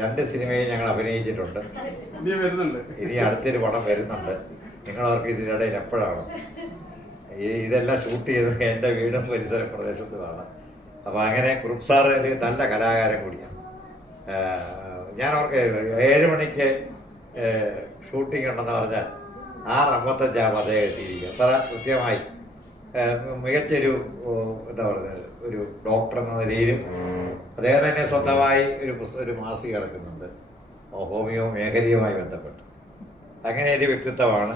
രണ്ട് സിനിമയിൽ ഞങ്ങൾ അഭിനയിച്ചിട്ടുണ്ട്. ഇനി അടുത്തൊരു പടം വരുന്നുണ്ട്. നിങ്ങളവർക്ക് ഇതിനിടയിൽ എപ്പോഴാണ്? ഇതെല്ലാം ഷൂട്ട് ചെയ്തത് എന്റെ വീടും പരിസര പ്രദേശത്തുമാണ് അപ്പോൾ അങ്ങനെ കുറുപ്പ് സാറ് ഒരു നല്ല കലാകാരൻ കൂടിയാണ്. ഞാൻ അവർക്ക് ഏഴ് മണിക്ക് ഷൂട്ടിംഗ് ഉണ്ടെന്ന് പറഞ്ഞാൽ ആറ് അമ്പത്തഞ്ചാകുമ്പോൾ അദ്ദേഹം എത്തിയിരിക്കും. അത്ര കൃത്യമായി മികച്ചൊരു എന്താ പറയുന്നത് ഒരു ഡോക്ടർ എന്ന നിലയിലും അദ്ദേഹം തന്നെ സ്വന്തമായി ഒരു ഒരു മാസിക ഇറക്കുന്നുണ്ട്. ഹോമിയോ മേഖലയുമായി ബന്ധപ്പെട്ട്. അങ്ങനെ ഒരു വ്യക്തിത്വമാണ്.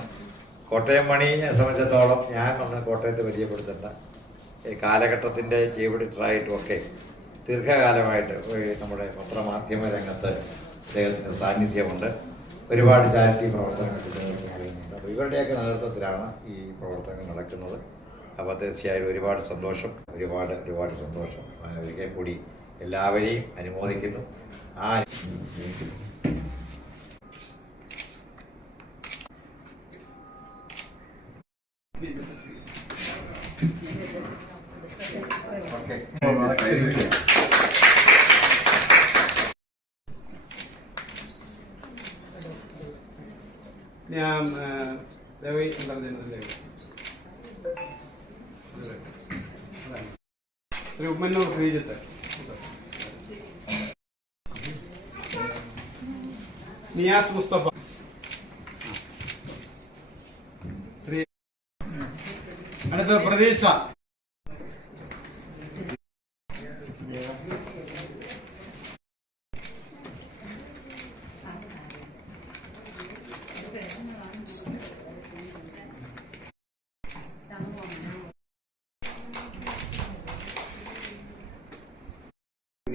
കോട്ടയം മണിയെ സംബന്ധിച്ചിടത്തോളം ഞാൻ വന്ന് കോട്ടയത്ത് ഈ കാലഘട്ടത്തിന്റെ ഒക്കെ ദീർഘകാലമായിട്ട് നമ്മുടെ പത്രമാധ്യമ രംഗത്ത് അദ്ദേഹത്തിന് സാന്നിധ്യമുണ്ട്. ഒരുപാട് ചാരിറ്റി പ്രവർത്തനങ്ങൾ ഇവരുടെയൊക്കെ നേതൃത്വത്തിലാണ് ഈ പ്രവർത്തനങ്ങൾ നടക്കുന്നത്. അപ്പോൾ തീർച്ചയായും ഒരുപാട് സന്തോഷം. ഒരുപാട് ഒരുപാട് സന്തോഷം. ഒരിക്കൽ കൂടി എല്ലാവരെയും അനുമോദിക്കുന്നു. ആ ഞാൻ ദേവി എന്താ ദേവി ശ്രീ ഉമ്മന്നൂർ ശ്രീജിത്ത് നിയാസ് മുസ്തഫ. ശ്രീ അടുത്ത പ്രതീക്ഷ.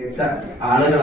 മികച്ച ആളുകൾ